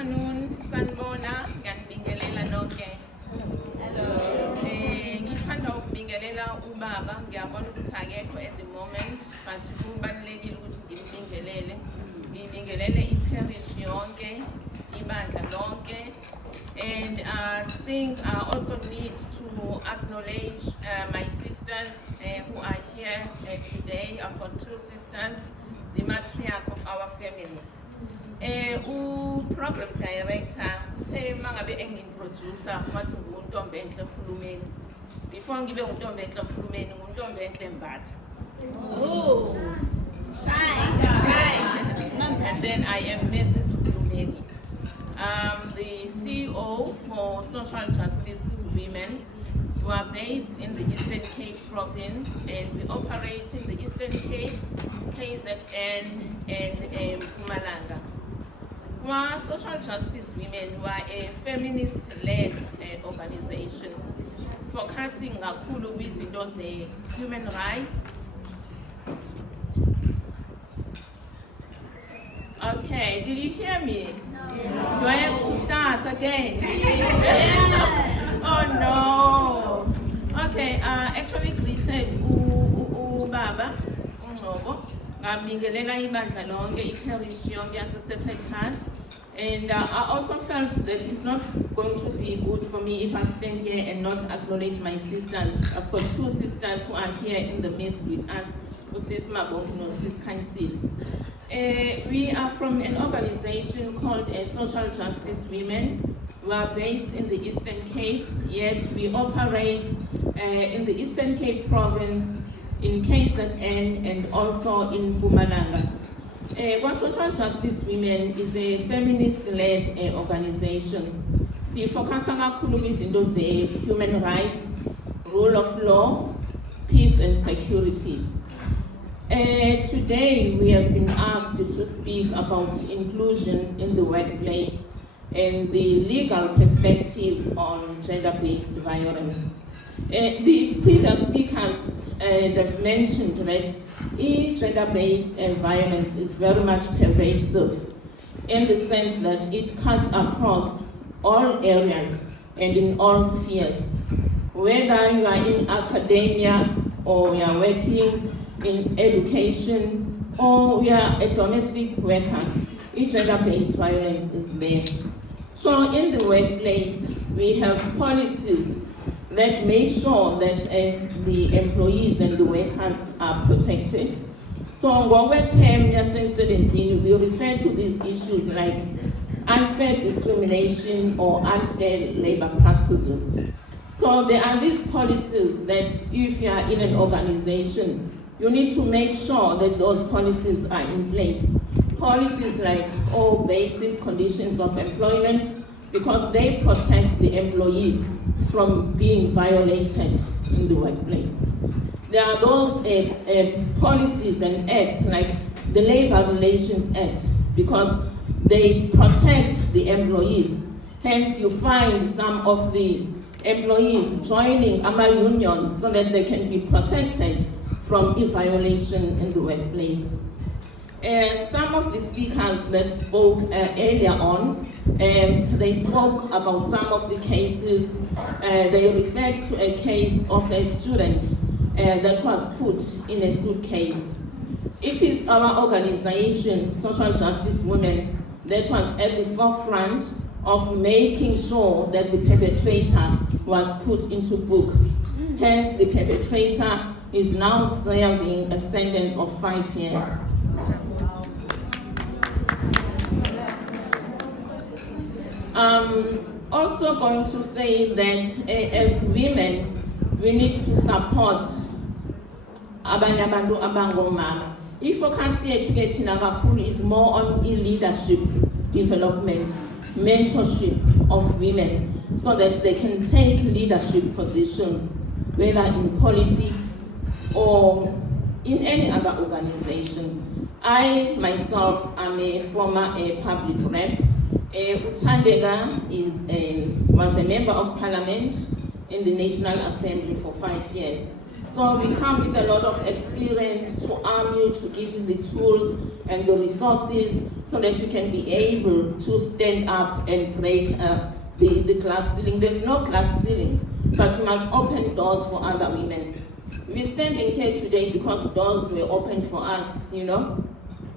afternoon, sanibona, ngiyanibingelela nonke. Hello. Ngithanda ukubingelela ubaba, ngiyabona ukuthi akekho at the moment, but kubalulekile ukuthi ngibingelele iparish yonke, ibandla lonke. And I think I also need to acknowledge my sisters who are here today. I've got two sisters, the matriarch of our family. Program director, say mangabe engintroducer wathi nguNtombi Enhle Khulumeni. Before ngibe uNtombi Enhle Khulumeni, nguNtombi Enhle Mbatha. Oh, shine. And then I am Mrs. Khulumeni. I'm the CEO for Social Justice Women. We are based in the Eastern Cape province and we operate in the Eastern Cape, KZN and Mpumalanga. We are Social Justice Women. We are a feminist-led organization focusing kakhulu kwizinto ze human rights. Okay, did you hear me? No. Do I have to start again? Oh no. Okay, actually greeted Baba Ngobo. Ngabingelela ibandla lonke iparish yonke yase Sacred Heart. And I also felt that it's not going to be good for me if I stand here and not acknowledge my sisters. I've got two sisters who are here in the midst with us, Sis Mabok and Sis Kansil. We are from an organization called Social Justice Women. We are based in the Eastern Cape, yet we operate in the Eastern Cape province, in KZN, and also in Mpumalanga. Social Justice Women is a feminist-led organization. We focus on human rights, rule of law, peace and security. Today we have been asked to speak about inclusion in the workplace and the legal perspective on gender-based violence. The previous speakers have mentioned that gender-based violence is very much pervasive in the sense that it cuts across all areas and in all spheres. Whether you are in academia or you are working in education or you are a domestic worker, gender-based violence is there. So in the workplace, we have policies that make sure that the employees and the workers are protected. So ngokwethemu yasemsebenzini, we refer to these issues like unfair discrimination or unfair labor practices. So there are these policies that if you are in an organization, you need to make sure that those policies are in place. Policies like all basic conditions of employment, because they protect the employees from being violated in the workplace. There are those policies and acts like the Labor Relations Act, because they protect the employees. Hence, you find some of the employees joining AMA unions so that they can be protected from violation in the workplace. Some of the speakers that spoke earlier on, they spoke about some of the cases. They referred to a case of a student that was put in a suitcase. It is our organization, Social Justice Women, that was at the forefront of making sure that the perpetrator was put into book. Hence, the perpetrator is now serving a sentence of 5 years. Also going to say that as women, we need to support abanye abantu abangomama. Ifocus yethu ke thina kakhulu is more on leadership development, mentorship of women, so that they can take leadership positions, whether in politics or in any other organization. I myself am a former public rep. Uthandeka was a member of parliament in the National Assembly for 5 years. So we come with a lot of experience to arm you, to give you the tools and the resources so that you can be able to stand up and break the glass ceiling. There's no glass ceiling, but we must open doors for other women. We're standing here today because doors were opened for us, you know.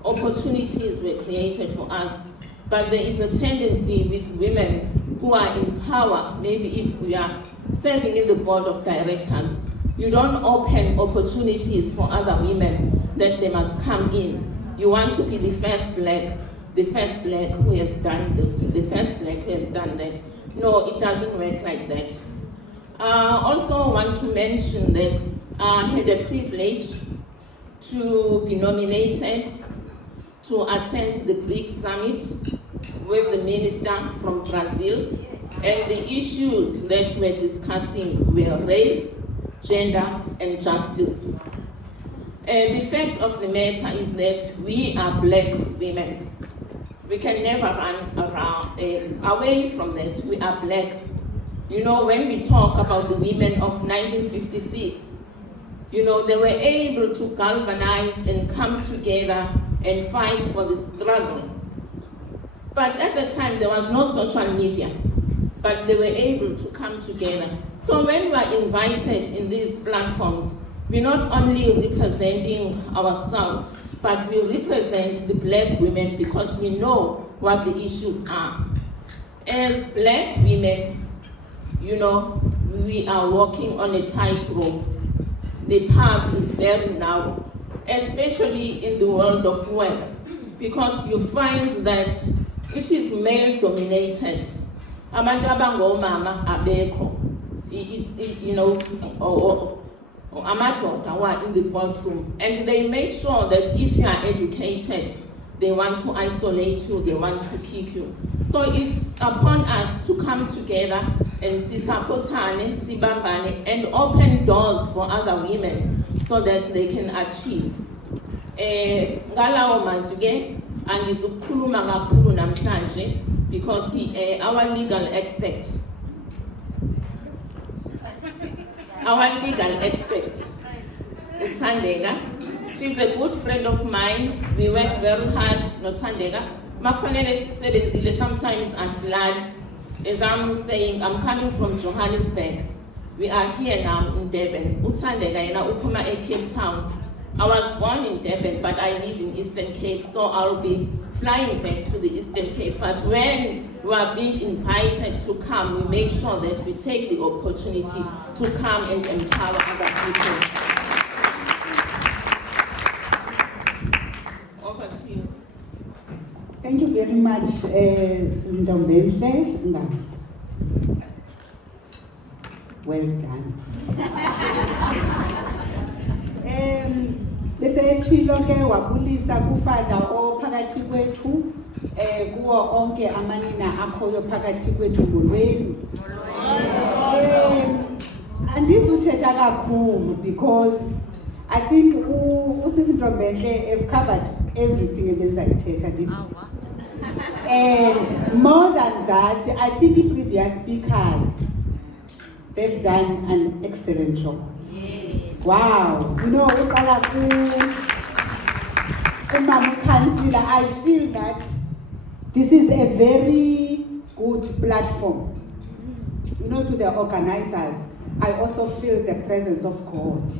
Opportunities were created for us. But there is a tendency with women who are in power, maybe if we are serving in the board of directors, you don't open opportunities for other women that they must come in. You want to be the first black who has done this, the first black who has done that. No, it doesn't work like that. Also want to mention that I had a privilege to be nominated to attend the BRICS Summit with the minister from Brazil, and the issues that we're discussing were race, gender, and justice. The fact of the matter is that we are black women. We can never run around away from that. We are black. You know, when we talk about the women of 1956, you know, they were able to galvanize and come together and fight for the struggle. But at the time, there was no social media, but they were able to come together. So when we are invited in these platforms, we're not only representing ourselves, but we represent the black women because we know what the issues are. As black women, you know, we are walking on a tightrope. The path is very narrow, especially in the world of work, because you find that it is male-dominated. Abantu abangomama abekho. It's you know, amadoda who are in the boardroom, and they make sure that if you are educated, they want to isolate you, they want to kick you. So it's upon us to come together and sisapotane, sibambane, and open doors for other women so that they can achieve. Ngalawo mazwi angizukukhuluma kakhulu namhlanje because our legal expert, uThandeka, she's a good friend of mine. We work very hard, noThandeka. Makufanele sisebenzile sometimes asilali. As I'm saying, I'm coming from Johannesburg. We are here now in Durban. uThandeka yena uphuma eCape Town. I was born in Durban, but I live in Eastern Cape, so I'll be flying back to the Eastern Cape. But when we are being invited to come, we make sure that we take the opportunity to come and empower other people. Over to you. Thank you very much, Ndombemhle Ngabi. Well done. Bese chilo ke wabulisa kufada ophakathi kwethu kuwo onke amanina akhoyo phakathi kwethu molweni. Andizuthetha kakhulu because I think uSisi Ndombemhle have covered everything ebenzayithetha ndithi. And more than that, I think the previous speakers, they've done an excellent job. Yes. Wow. You know, Councillor, I feel that this is a very good platform. You know, to the organizers, I also feel the presence of God.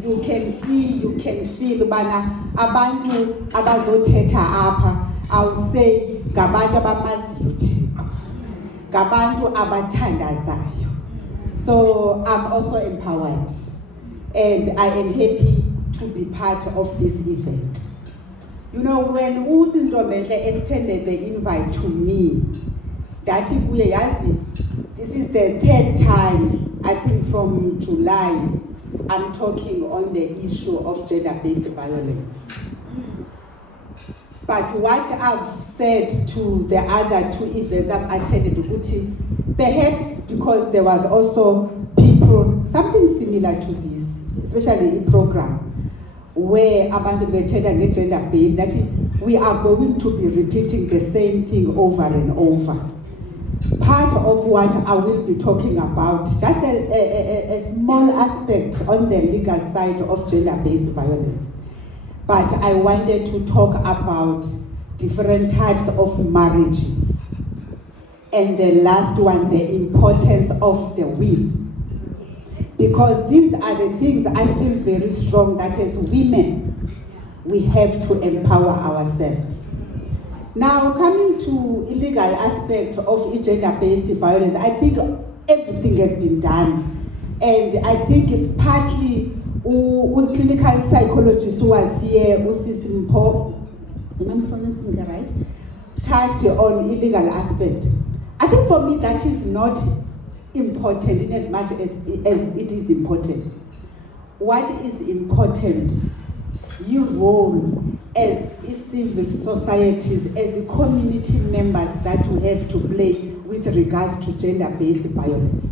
You can see, you can feel, abantu abazothetha apha. I would say, gabantu abamaziyo uThixo, gabantu abathandazayo. So I'm also empowered, and I am happy to be part of this event. You know, when uSisi Ndombemhle extended the invite to me, that this is the third time, I think from July, I'm talking on the issue of gender-based violence. But what I've said to the other two events I've attended, perhaps because there was also people, something similar to this, especially in program, where abantu bethetha gender-based, that we are going to be repeating the same thing over and over. part of what I will be talking about, just a small aspect on the legal side of gender-based violence. But I wanted to talk about different types of marriages. And the last one, the importance of the will. Because these are the things I feel very strong that as women, we have to empower ourselves. Now, coming to illegal aspect of gender-based violence, I think everything has been done. And I think partly with clinical psychologist who was here, Usisi Mpho, am I pronouncing that right? Touched on illegal aspect. I think for me that is not important in as much as it is important. What is important, your role as civil societies, as community members that we have to play with regards to gender-based violence.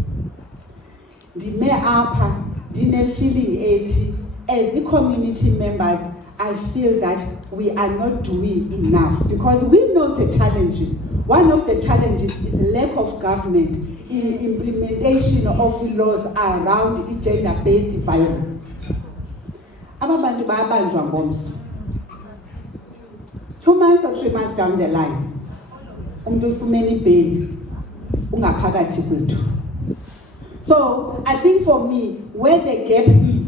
Ndime apha, ndine feeling ethi, as community members, I feel that we are not doing enough because we know the challenges. One of the challenges is lack of government in implementation of laws around gender-based violence. Ababantu bayabanjwa ngomso. 2 months or 3 months down the line, umuntu ufumene bail ungaphakathi kwethu. So I think for me, where the gap is,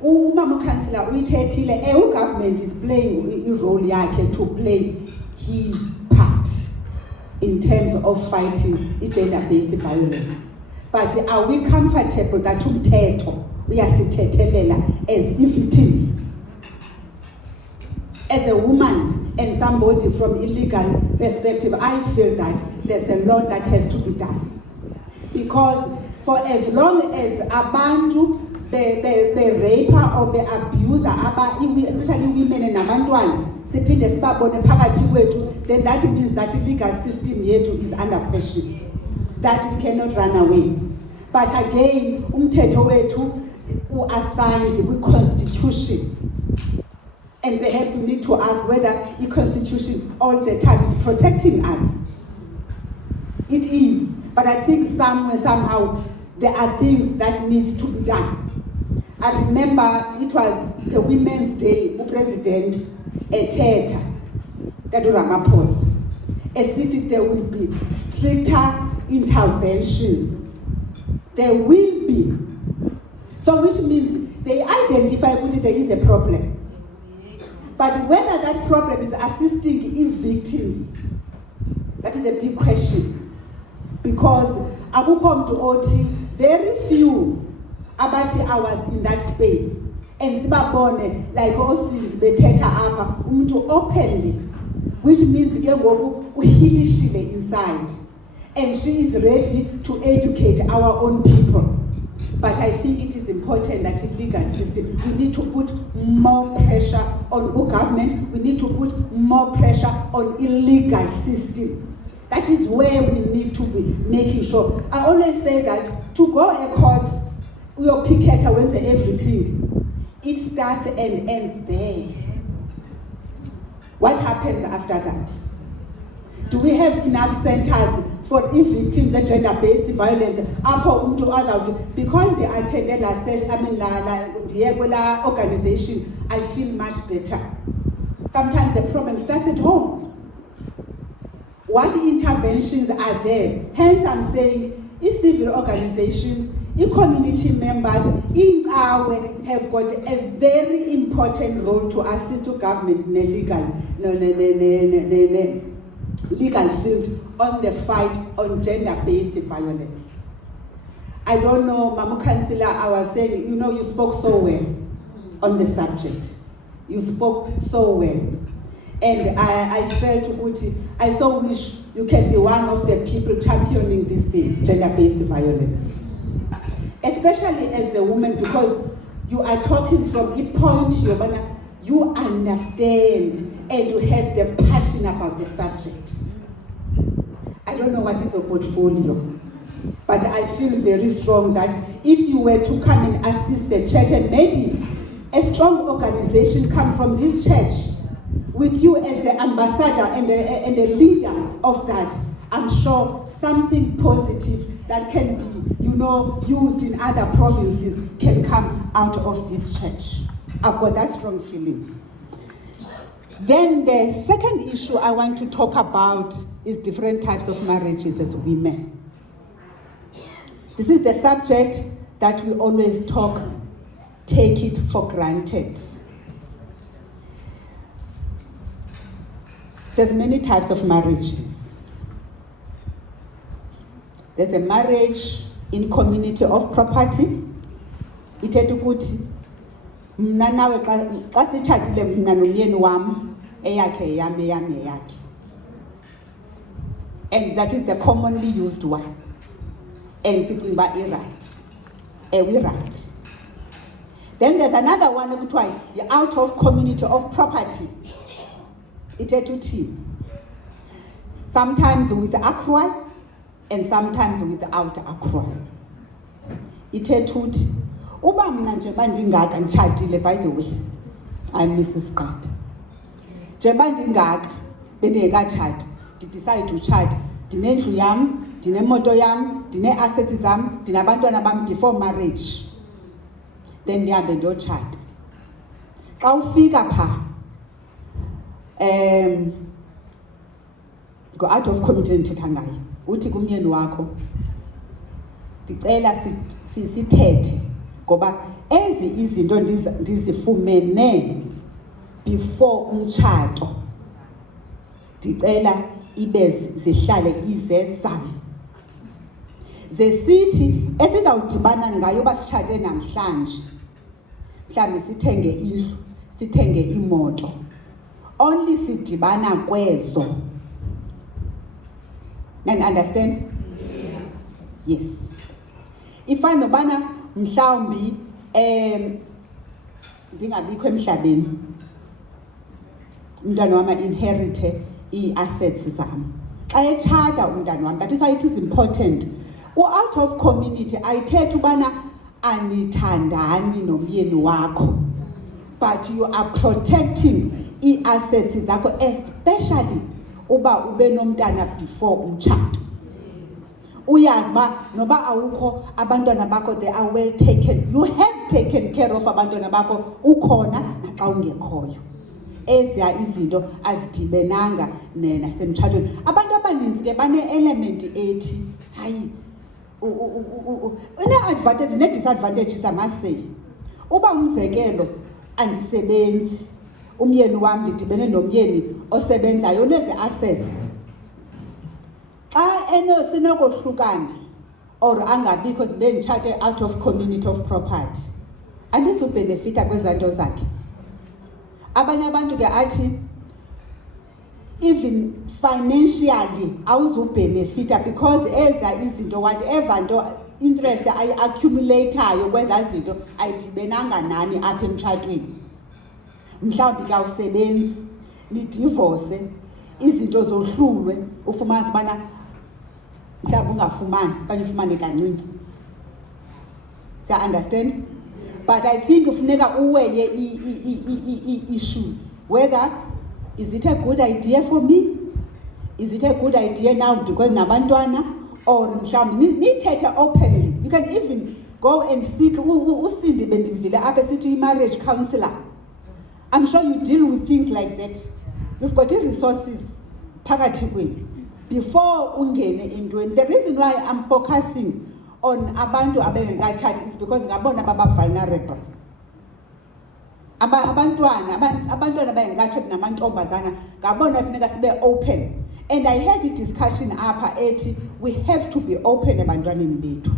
umama councillor uyithethile, government is playing a role yakhe to play his part in terms of fighting gender-based violence. But are we comfortable that umthetho uyasithethelela as if it is? As a woman and somebody from illegal perspective, I feel that there's a lot that has to be done. Because for as long as abantu be raper or be abuser, especially women and abantwana, siphinde sibabone phakathi kwethu, then that means that the legal system yethu is under question, that we cannot run away. But again, umthetho wethu assigned with constitution. And perhaps we need to ask whether the constitution all the time is protecting us. It is, but I think somewhere, somehow, there are things that needs to be done. I remember it was the Women's Day, President Eteta, Dadu Ramaphosa, a city there will be stricter interventions. There will be. So which means they identify that there is a problem. But whether that problem is assisting in victims, that is a big question. Because akukho mntu othi, very few abathi hours in that space. And sibabone, like Osindi bethetha apha, umuntu openly, which means ke ngoku uhilishile inside. And she is ready to educate our own people. But I think it is important that in legal system, we need to put more pressure on the government, we need to put more pressure on illegal system. That is where we need to be making sure. I always say that to go a court, your picketer wins everything. It starts and ends there. What happens after that? Do we have enough centers for victims of gender-based violence? Because they attended la organization, I feel much better. Sometimes the problem starts at home. What interventions are there? Hence I'm saying, civil organizations, community members, have got a very important role to assist the government in legal field on the fight on gender-based violence. I don't know, Mama Councillor, I was saying, you spoke so well on the subject. You spoke so well. And I felt, I so wish you can be one of the people championing this thing, gender-based violence. Especially as a woman, because you are talking from a point, you understand and you have the passion about the subject. I don't know what is your portfolio, but I feel very strong that if you were to come and assist the church, and maybe a strong organization come from this church with you as the ambassador and the leader of that, I'm sure something positive that can be, used in other provinces can come out of this church. I've got that strong feeling. Then the second issue I want to talk about is different types of marriages as women. This is the subject that we always take it for granted. There's many types of marriages. There's a marriage in community of property. Ithetha ukuthi mna nawe xa sitshatile mna nomyeni wam eyakhe yami eyami eyakhe. And that is the commonly used one. And sicinga uba i-right. We right. Then there's another one ekuthiwa out of community of property. Ithetha uthini? Sometimes with accrual and sometimes without accrual. Ithetha uthi uba mna nje bandingaka nditshatile, by the way, I'm Mrs. Qadi. Njengoba ndingaka bendingekatshati, ndidecide utshata, ndinendlu yam, ndinemoto yam, ndinee-assets zam, ndinabantwana bam before marriage. Then ndihambe ndiyotshata. Xa ufika phaa, go-out of community endithetha ngayo, uthi kumyeni wakho, ndicela sithethe ngoba ezi izinto ndizifumene before umtshato, ndicela ibe zihlale izezam. Zesithi esizawudibana ngayo uba sitshate namhlanje, mhlawumbi sithenge indlu, sithenge imoto, only sidibana kwezo. And understand? Yes. Ifana nobana mhlawumbi ndingabikho emhlabeni, umntwana wami inherite ii-assets zam. Xa etshata umntwana wami, that is why it is important. Out of community ayithethi ubana anithandani nomyeni wakho, but you are protecting ii-assets zakho, especially uba ube nomntana before umtshato. Uyazi ba noba awukho abantwana bakho, they are well taken. You have taken care of abantwana bakho ukhona naxa ungekhoyo. Eziya izinto azidibenanga nasemtshatweni. Abantu abaninzi ke bane-element ethi hayi une-advantage ne-disadvantages, I must say. Uba umzekelo andisebenzi, umyeni wam ndidibene nomyeni osebenzayo onezi-assets, xa sinokohlukana or angabikho benditshate out of community of property, andizubhenefitha kwezaa nto zakhe. Abanye abantu ke athi even financially awuzubhenefitha because eza izinto whatever nto interest ayi-accumulatayo kwezaa zinto ayidibenanga nani apha emtshatweni. Mhlawumbi ke awusebenzi, nidivose, izinto zohlulwe, ufumanise ubana mhlawumbi ungafumani okanye ufumane kancinci. Understand? But I think kufuneka uweye issues, whether is it a good idea for me, is it a good idea now because nabantwana, or mhlawumbi nithethe openly. You can even go and seek usindi bendivile apha sithi marriage counselor. I'm sure you deal with things like that. You've got the resources phakathi kwenu before ungene entweni. The reason why I'm focusing on abantu abengekatshati is because ngabona baba vulnerable. Abantwana abengekatshati namantombazana ngabona funeka sibe open. And I had a discussion apha ethi we have to be open ebantwaneni bethu.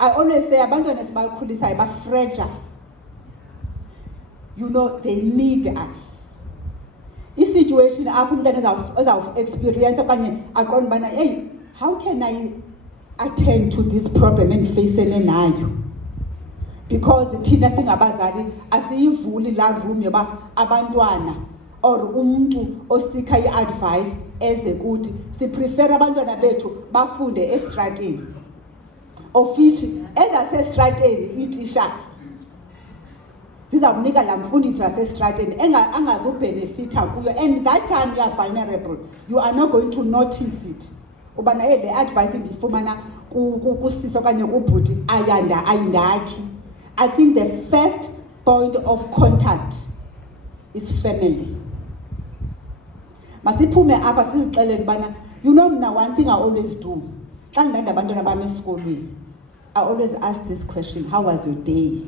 I always say abantwana esibakhulisayo ba fragile. They need us. This situation apho umntana ezawuexperience okanye aqonda ubana hey, how can I attend to this problem endifeyisene nayo? Because thina singabazali asiyivuli la room yoba abantwana or umuntu osika i-advice eze kuthi siprefer abantwana bethu bafunde estrateni, of which ezasestrateni itisha zizawunika la mfundiso yasestrateni angazubhenefitha kuyo, and that time you are vulnerable, you are not going to notice it uba naye le advice ndifumana kusisi okanye kubhuti ayindakhi. I think the first point of contact is family. Masiphume apha sizixelele ubana, you know mna, one thing I always do, xa ndilanda abantwana bam esikolweni, I always ask this question, how was your day?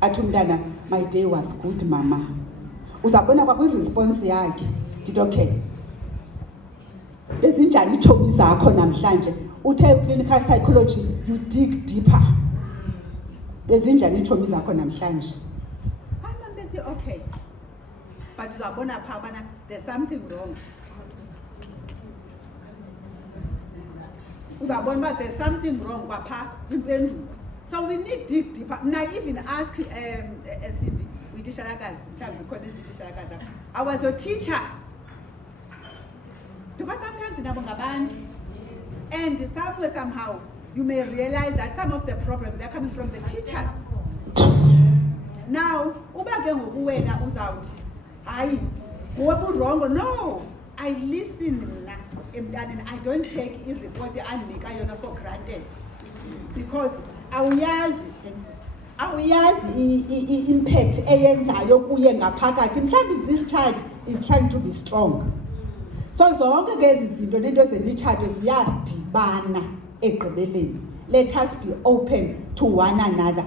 Athi umntana, my day was good mama. Uzabona kwakwi-response yakhe, ndithi okay, bezinjani iitshomi zakho namhlanje? Uthe clinical psychology, you dig deeper. Bezinjani iitshomi zakho namhlanje? Say, okay, but uzabona phaa ubana there's something wrong. Uzabona uba there's something wrong kwaphaa impendulo. So we need dig deeper. Now even ask Cindy, uyititshalakazi, mhlawumbi zikhona ezititshalakazi apha. I was your teacher. Because sometimes nabo ngabantu. And somewhere, somehow, you may realize that some of the problems are coming from the teachers. Now, uba ke ngoku wena uzawuthi, hayi, nguwe wrong. No, I listen mna emntaneni. I don't take i-report andinika yona for granted. Because awuyazi i-impact eyenzayo kuye ngaphakathi. Mhlawumbi this child is trying to be strong. So zonke ke ezi zinto nento zemitshato ziyadibana ekugqibeleni. Let us be open to one another.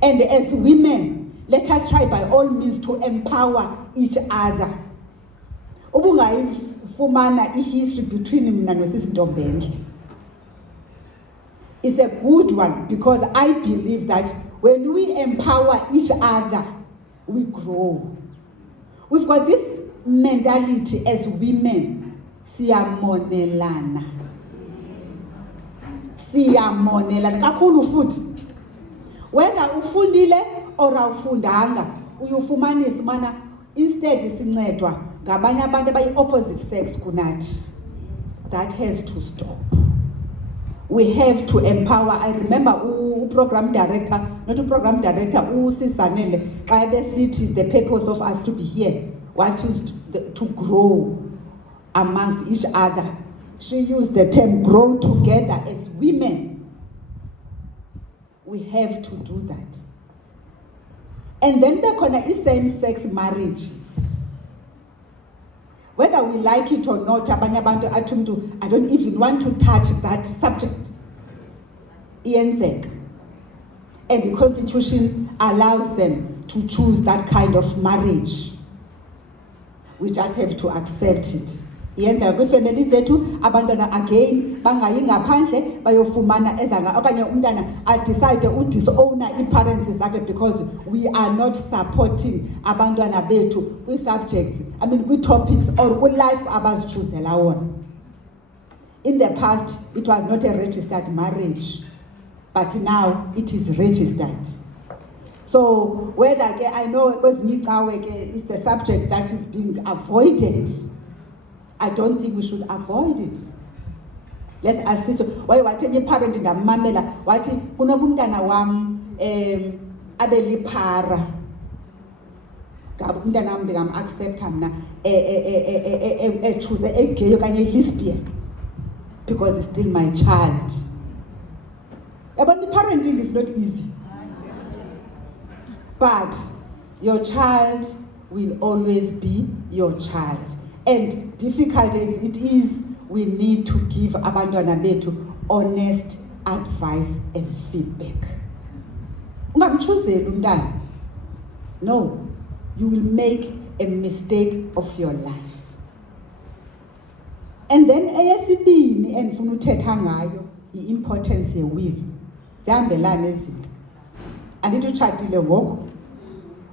And as women, let us try by all means to empower each other. Ubungayifumana i-history between mna nosisi Ntombendle. It's a good one because I believe that when we empower each other, we grow. We've got this mentality as women. Siyamonelana kakhulu futhi. Whether ufundile or awufundanga, uyufumanisa mana instead sincedwa ngabanye abantu abayi-opposite sex kunathi. That has to stop. We have to empower. I remember program director, not a program director, Sisanele, City, the purpose of us to be here, what is to grow amongst each other. She used the term grow together as women. We have to do that. And then there are same-sex marriages. Whether we like it or not, I don't even want to touch that subject. And the Constitution allows them to choose that kind of marriage. We just have to accept it. Yenza kwifamily zethu abantwana again bangayi ngaphandle bayofumana ezanga okanye umntana decide disown i-parents zakhe because we are not supporting abantwana bethu kwi-subjects, kwi-topics or kwi-life abazichuzela wona. In the past, it was not a registered marriage, but now it is registered. So whether I know it's the subject that is being avoided, I don't think we should avoid it. Let's assist. Why what any parent in the mamela, what unabumdana wam abelipara. Gabumdana am digam accept hamna choose a gay okanye lesbian because it's still my child. But the parenting is not easy. But your child will always be your child. And difficult as it is, we need to give abantwana bethu honest advice and feedback. Ungamchuzeli umntana. No, you will make a mistake of your life. And then eyesibini endifuna uthetha ngayo i-importance ye-will. Zihambelana ezinto. Andithi utshatile ngoku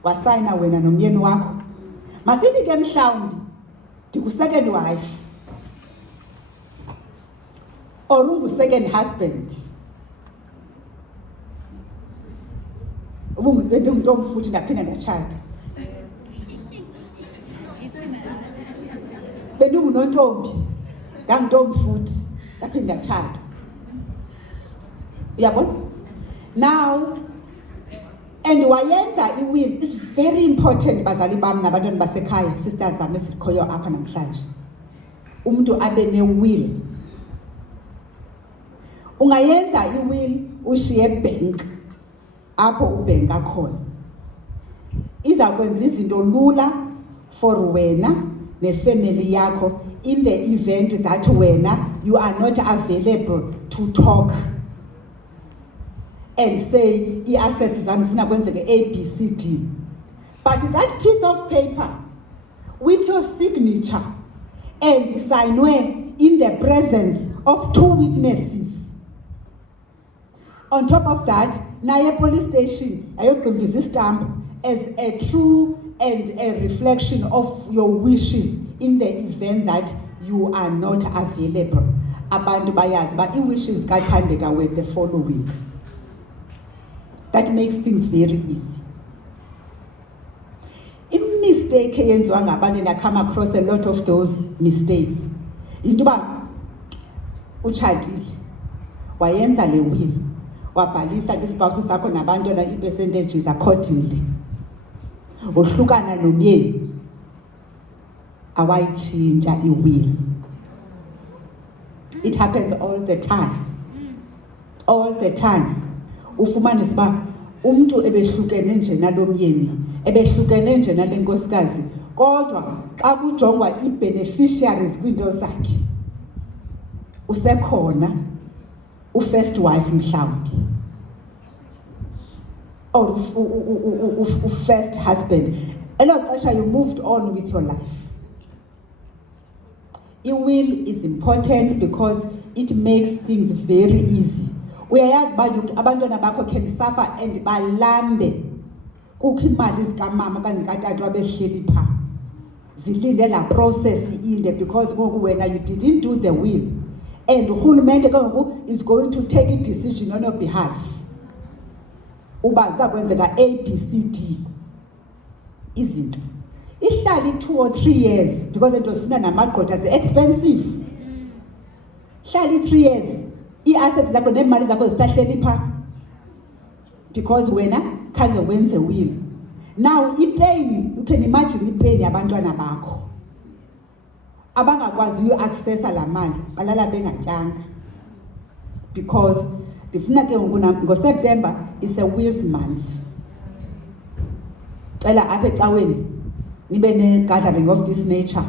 wasayina wena nomyeni wakho. Masithi ke mhlawumbi ndiku-second wife or ungu-second husband. Bendingumuntu omfuthi ndaphinda ndatshata. Bendingunontombi ndangumuntu omfuthi ndaphinda ndatshata. Uyabona? Now, and wayenza i-will is very important bazali bam nabantwana basekhaya, sisters zami ezikhoyo apha namhlanje. umuntu abe ne-will. Ungayenza i-will ushiye bank apho ubhenka khona. Izakwenza izinto lula for wena nefamily yakho in the event that wena you are not available to talk and say i-assets zami zifuna kwenzeke ABCD. But that piece of paper with your signature and signed in the presence of 2 witnesses. On top of that, naye police station ayogqimvisa istamp as a true and a reflection of your wishes in the event that you are not available. Abantu bayazi ba i-wishes kaThandeka were the following. That makes things very easy. Mistake eyenziwa ngabantu, and I come across a lot of those mistakes. Into ba utshadile wayenza le will, wabhalisa ispouse sakho nabantwana i-percentages accordingly. Uhlukana nomyeni, awayitshintsha i-will. It happens all the time. All the time. Ufumanise ba umuntu ebehlukene nje nalomyeni, ebehlukene nje nale nkosikazi, kodwa xa kujongwa i-beneficiaries kwinto zakhe usekhona u-first wife mhlawumbi or u-first husband. Elo xesha you moved on with your life. I-will is important because it makes things very easy. Uyayazi ba abantwana bakho can suffer and balambe kukho imali zikamama okanye zikatata wabehleli phaa zilinde la process inde because ngoku wena you didn't do the will and urhulumente ke ngoku is going to take a decision on your behalf uba zizakwenzeka ABCD izinto. Ihlala 2 or 3 years because into zifuna namagqwetha zi-expensive. Hlala 3 years i-assets zakho nemali zakho zisahleli phaa because wena khange wenze will. Now i-pain, you can imagine i-pain yabantwana bakho abangakwazi uyu-accessa la mali balala bengatyanga because ndifuna ke ngoSeptember is a wills month. Cela apha ecaweni nibe ne-gathering of this nature,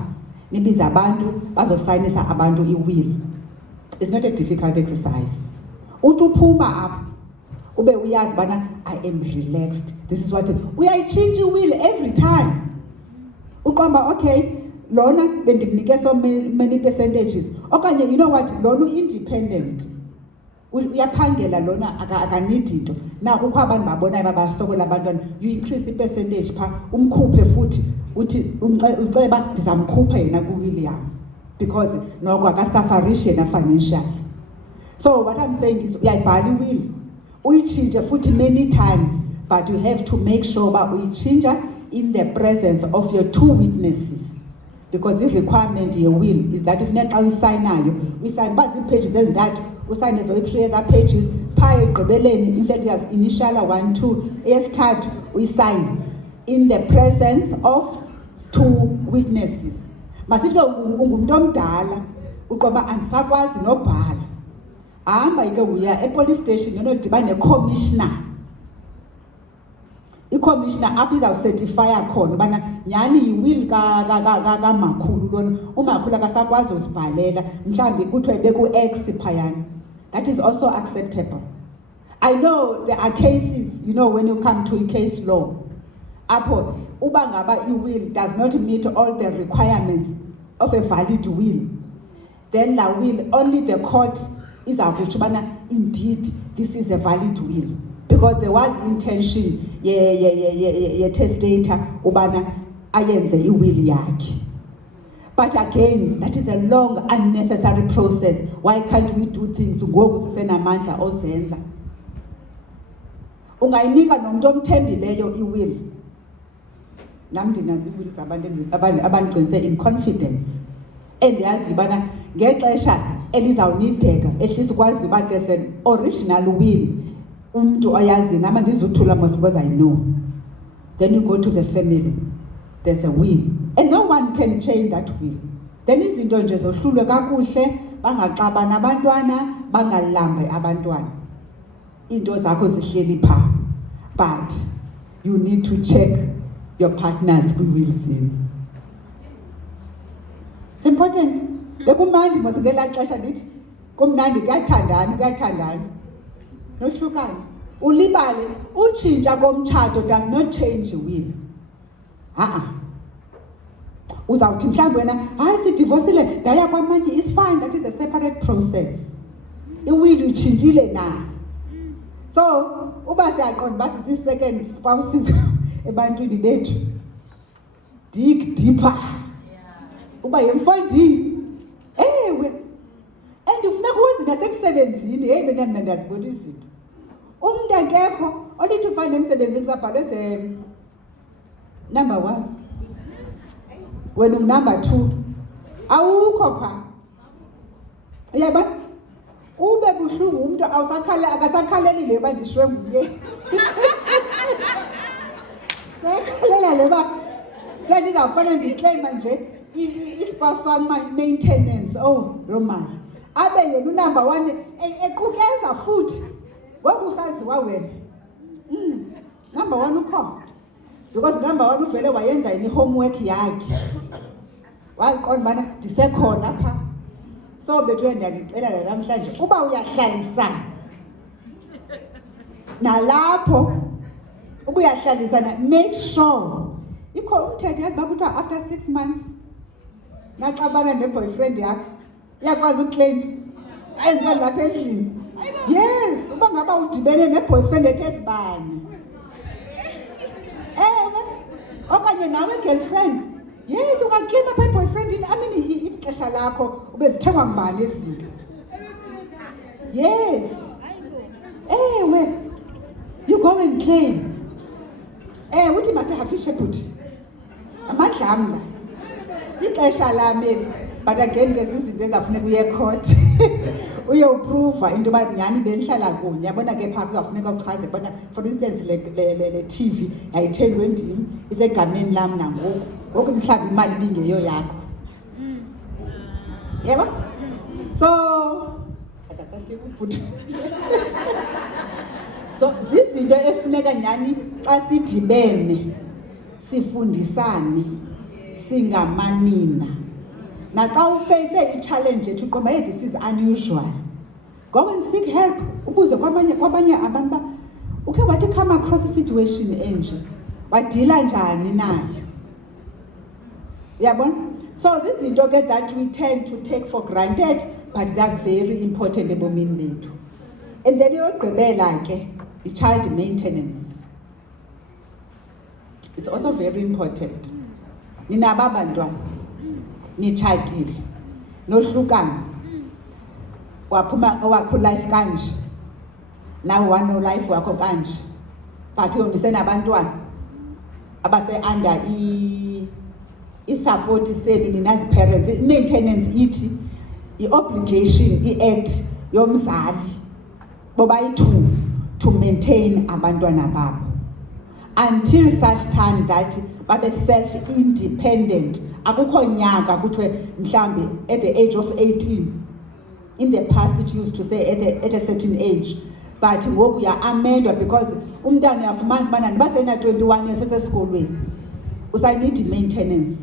nibiza abantu bazosayinisa abantu i-will. It's not a difficult exercise. Uthi uphuma apha ube uyazi bana I am relaxed. This is what uyayichinja i-will every time. Uqomba okay lona bendimnike so many percentages. Okanye you know what, lona independent. Uyaphangela lona akanidi into. Now kukho abantu babonayo babasokola abantwana, you increase i-percentage pha umkhuphe futhi uthi uceba ndizamkhupha yena ku-will yami because noko akasafarishe na financial. So what I'm saying is uyayibhala i-will uyichinje futhi many times, but you have to make sure ba uyichinja in the presence of your 2 witnesses because the requirement ye-will is that if nexa uyisayinayo uyisayina ba zii-pages ezintathu usayine zo-3 pages phaa egqibeleni instead of initial 1 2 eyesithathu uyisayine in the presence of 2 witnesses. Masithi ke ungumntu omdala uqoba andisakwazi nobhala, hamba ke uya epolice station yonodibana ne-commissioner. I-commissioner apho izawucertifya khona ubana nyhani yi-will kamakhulu lona, umakhulu akasakwazi uzibhalela mhlawumbi kuthiwe beku-X phayana. That is also acceptable. I know there are cases, you know, when you come to a case law, apho uba ngaba i-will does not meet all the requirements of a valid will, then la will only the court izawukutsho ubana indeed this is a valid will because there was intention ye-testator ubana ayenze i-will yakhe. But again, that is a long unnecessary process. Why can't we do things ngoku sisenamandla ozenza? Ungayinika nomuntu omthembileyo i-will. Nam ndinazi i-will zabantu abandigcinise in confidence. Endiyazi ubana ngexesha elizawunideka ehlisa ukwazi uba there's an original will. Umntu oyazi nama ndizuthula mos because I know. Then you go to the family. There's a will. And no one can change that will. then izinto nje zohlulwe kakuhle, bangaxabana abantwana, bangalambe abantwana. Into zakho zihleli pha. But you need to check your partners kwi-wills. It's important. Bekumnandi mos ngelaa xesha ndithi kumnandi kuyathandana. Nohlukane. Ulibale, utshintsha komtshato does not change the will. Uzawuthi mhlawumbi wena, hayi sidivosile, ndaya kwamanye, is fine, that is a separate process. I-will utshintshile na. So, uba siyaqonda uba sisi-second spouses ebantwini bethu, dig deeper. Uba yemfondini, ewe, and ufuneka uwenze nasemsebenzini, heyi bena mna ndiyazibona izinto. Umntu akekho, olithi ufane emsebenzini kusabhalwe the number 1. Wena number 2. Awukho pha. Uyabona? Ube buhlungu umuntu akasakhaleli le bandishwe nguye. Sekhalela leba. Sendizawufana ndiclaim nje i-spouse maintenance. Oh, Roman. Abe yena number 1 eqhukeza futhi. Ngoku usaziwa wena. Number 1 ukho. Because number 1 uvele wayenza ini homework yakhe. Wayiqonda bana ndisekhona pha. So bethu ndiyacela namhlanje uba uyahlalisana. Nalapho ubuyahlalisa make sure ikho umthetho yazi bakuthiwa after 6 months naxabana neboyfriend yakho iyakwazi uclaim ayiziba lapha endlini. Yes, uba ngaba udibene neboyfriend ethe bani. Okanye nawe girlfriend. Yes, ungaclaim apha boyfriend. I mean ixesha lakho ubezithengwa ngubani ezinto. Yes. You go and claim. Uthi masihafishe bhuti. Amandla amla. Ixesha lami, but again there's izinto ezafuneka uye court. Uyoprova into yoba nyhani benihlala kunye. Yabona ke phaa kuzafuneka uchaze bona for instance le TV yayithengwe ndim isegameni lam nangoku. Ngoku mhlawumbi imali ibingeyo yakho. Yebo? So so zizinto efuneka nyhani xa sidibene sifundisane singamanina. Naxa ufeyise i-challenge ethu uqomba hey this is unusual. Go and seek help. Ubuze kwabanye abantu ba ukhe wathi come across a situation enje. Wadila njani nayo? Yabona? So these zinto ke that we tend to take for granted but they're very important ebomini bethu. And then yogqibela ke i-child maintenance. It's also very important. Ninabo abantwana. Nitshatile. Nohlukana. Waphuma owakho life kanje. Nawe wano life wakho kanje. But usenabantwana abase under i-support senu nina as parents. Maintenance ithi i-obligation, i-act yomzali. Boba to maintain abantwana babo. Until such time that babe self-independent. Akukho nyaka kuthiwe mhlambi at the age of 18. In the past it used to say at a certain age. But ngoku amendwa because umntana uyafumana ubana ndibasena 21 years esesikolweni. Usayinid maintenance.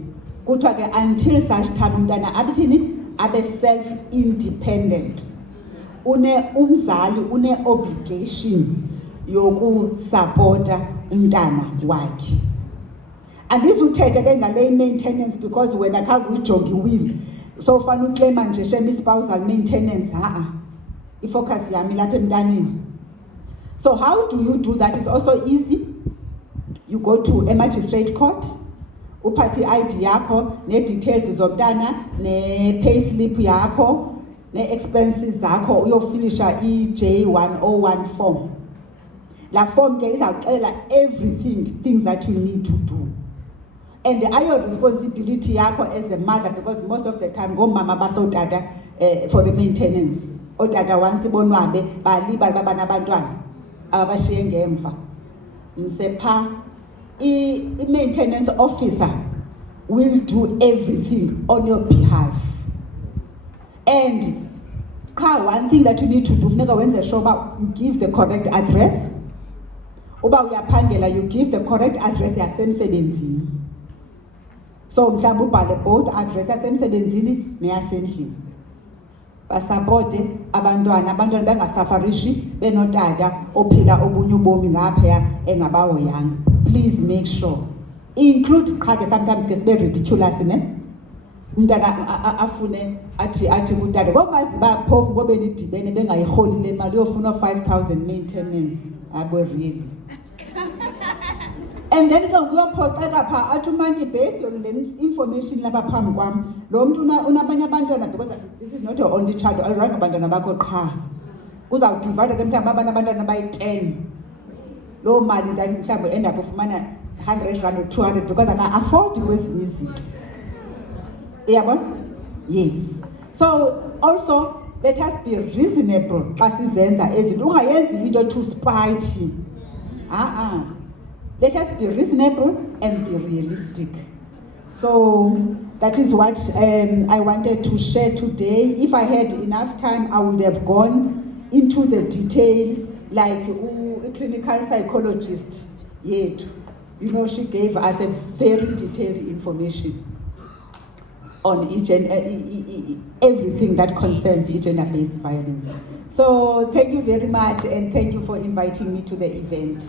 Kuthiwa ke until such time umntana abithini abe self-independent. Umzali une-obligation yokusupporta umntana wakhe. And this uthetha ke ngale maintenance because when akhange uyijonge will so ufana uclaim nje shem spousal maintenance ifocus yami lapha emntaneni. So how do you do that? It's also easy. You go to a magistrate court, uphathe i-ID yakho ne-details zomntana ne-payslip yakho ne-expenses zakho uyofinisha i-J101 form. La form ke izawuxela everything, things that you need to do. And ayo responsibility yakho as a mother because most of the time ngomama basotata for the maintenance. Otata once bonwabe balibala babanabantwana abashiye ngemva. Msepha i-maintenance officer will do everything on your behalf. And one thing that you need to do, funeka wenze sure uba you give the correct address. Uba uyaphangela, you give the correct address yasemsebenzini. So mhlawumbe ubhale both address yasemsebenzini neyasendlini. Basapote abantwana bengasafarishi benotata ophila obunye ubomi ngaphaya engabahoyanga. Please make sure. Include qha sometimes ke sibe ridiculous ne. Umntana afune athi kutata ngomazi baphofu ngobe nidibene bengayiholi le mali yofuna 5,000 maintenance abo really. And then kuyophoxeka pha athi manje based on the information lapha phambi kwami lo muntu unabanye abantwana because this is not your only child already abantwana bakho qha uzawudivide ke mhlawumbe abantwana abayi-10 lo mali then mhlawumbe end up ufumana 100 rand or 200 because aka-afford kwezinye izinto. Yabona? Yes. So also let us be reasonable xa sizenza ezinto ungayenzi into to spite him. Let us be reasonable and be realistic. So that is what I wanted to share today. If I had enough time, I would have gone into the detail like a clinical psychologist. Yet, you know, she gave us a very detailed information on each and everything that concerns gender-based violence. So thank you very much and thank you for inviting me to the event.